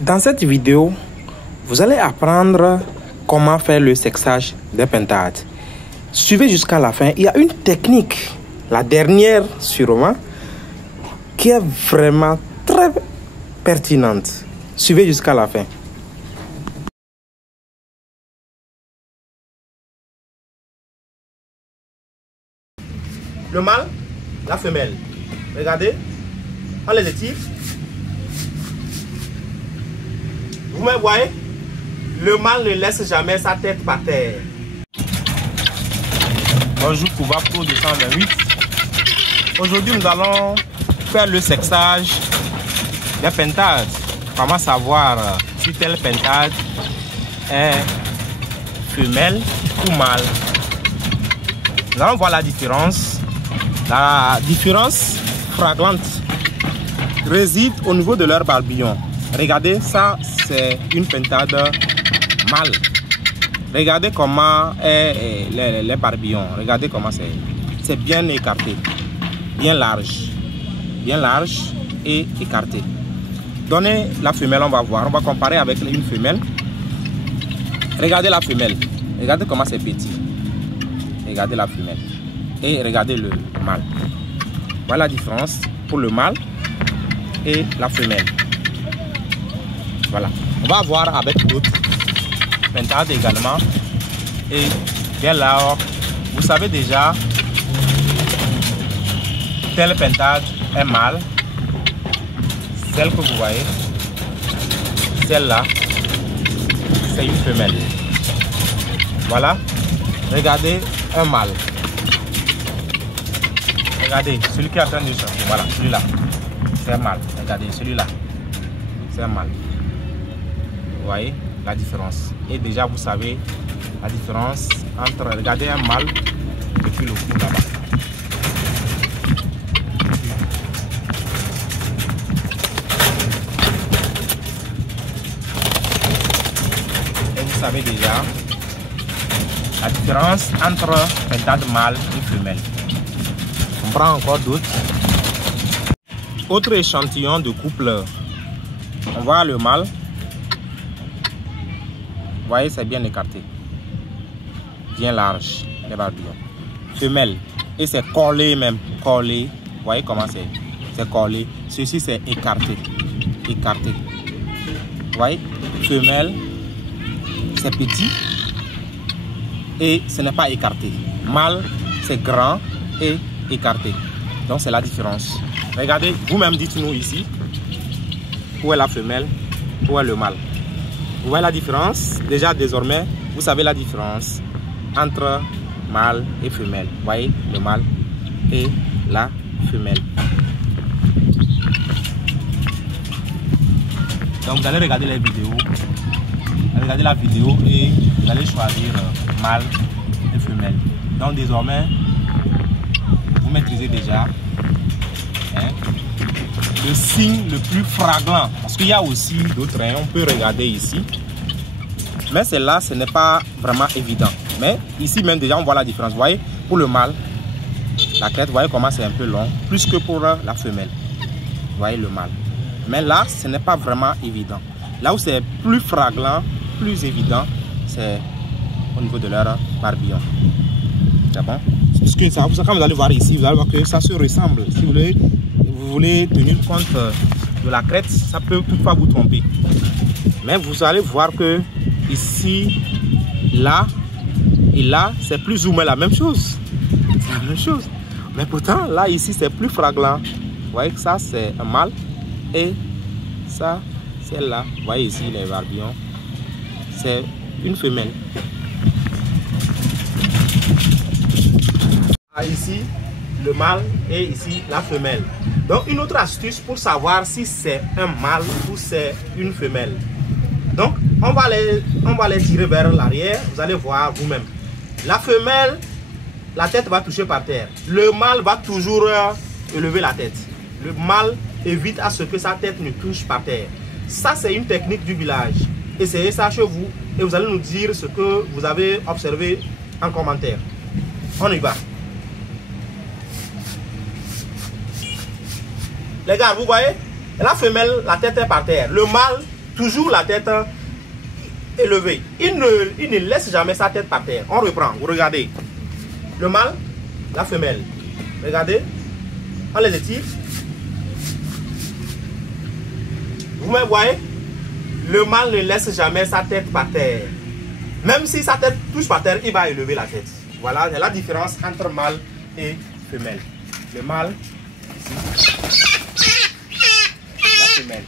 Dans cette vidéo, vous allez apprendre comment faire le sexage des pintades. Suivez jusqu'à la fin. Il y a une technique, la dernière sûrement, qui est vraiment très pertinente. Suivez jusqu'à la fin. Le mâle, la femelle. Regardez, on les étire. Vous me voyez? Le mâle ne laisse jamais sa tête par terre. Bonjour Kouba Pro 228. Aujourd'hui, nous allons faire le sexage des pintades. Comment savoir si telle pintade est femelle ou mâle? Nous allons voir la différence. La différence flagrante réside au niveau de leur barbillon. Regardez, ça c'est une pintade mâle. Regardez comment est les barbillons. Regardez comment c'est bien écarté, bien large et écarté. Donnez la femelle, on va voir, on va comparer avec une femelle. Regardez la femelle, regardez comment c'est petit. Regardez la femelle et regardez le mâle. Voilà la différence pour le mâle et la femelle. Voilà, on va voir avec d'autres pintades également. Et bien là, vous savez déjà, telle pintade est mâle. Celle que vous voyez, celle-là, c'est une femelle. Voilà, regardez un mâle. Regardez, celui qui est en train de sortir, voilà, celui-là, c'est un mâle. Regardez, celui-là, c'est un mâle. Vous voyez la différence. Et déjà, vous savez la différence entre, regardez un mâle depuis le cou là-bas. Et vous savez déjà la différence entre pintade mâle et femelle. On prend encore d'autres. Autre échantillon de couple. On voit le mâle. Vous voyez, c'est bien écarté. Bien large, les barbillons. Femelle. Et c'est collé même. Collé. Vous voyez comment c'est collé. Ceci, c'est écarté. Écarté. Vous voyez, femelle, c'est petit. Et ce n'est pas écarté. Mâle, c'est grand et écarté. Donc c'est la différence. Regardez, vous-même dites-nous ici où est la femelle, où est le mâle. Vous voyez la différence? Déjà désormais, vous savez la différence entre mâle et femelle. Vous voyez le mâle et la femelle. Donc vous allez regarder les vidéos. Regardez la vidéo et vous allez choisir mâle et femelle. Donc désormais, vous maîtrisez déjà le signe le plus flagrant. Parce qu'il y a aussi d'autres, on peut regarder ici. Mais celle-là, ce n'est pas vraiment évident. Mais ici même déjà, on voit la différence. Vous voyez, pour le mâle, la crête, vous voyez comment c'est un peu long. Plus que pour la femelle. Vous voyez le mâle. Mais là, ce n'est pas vraiment évident. Là où c'est plus flagrant, plus évident, c'est au niveau de leur barbillon. C'est bon? Parce que ça, quand vous allez voir ici, vous allez voir que ça se ressemble. Si vous voulez tenir compte de la crête, ça peut toutefois vous tromper. Mais vous allez voir que ici, là et là, c'est plus ou moins la même chose. C'est la même chose. Mais pourtant, là, ici, c'est plus flagrant. Vous voyez que ça, c'est un mâle. Et ça, c'est là. Vous voyez ici les barbillons. C'est une femelle. Ici, le mâle et ici, la femelle. Donc, une autre astuce pour savoir si c'est un mâle ou c'est une femelle. Donc, on va les tirer vers l'arrière. Vous allez voir vous-même. La femelle, la tête va toucher par terre. Le mâle va toujours élever la tête. Le mâle évite à ce que sa tête ne touche par terre. Ça, c'est une technique du village. Essayez ça chez vous et vous allez nous dire ce que vous avez observé en commentaire. On y va. Les gars, vous voyez, la femelle, la tête est par terre. Le mâle toujours la tête élevée. Il ne laisse jamais sa tête par terre. On reprend, vous regardez. Le mâle, la femelle. Regardez, on les étire. Vous me voyez? Le mâle ne laisse jamais sa tête par terre. Même si sa tête touche par terre, il va élever la tête. Voilà la différence entre mâle et femelle. Le mâle, ici, la femelle.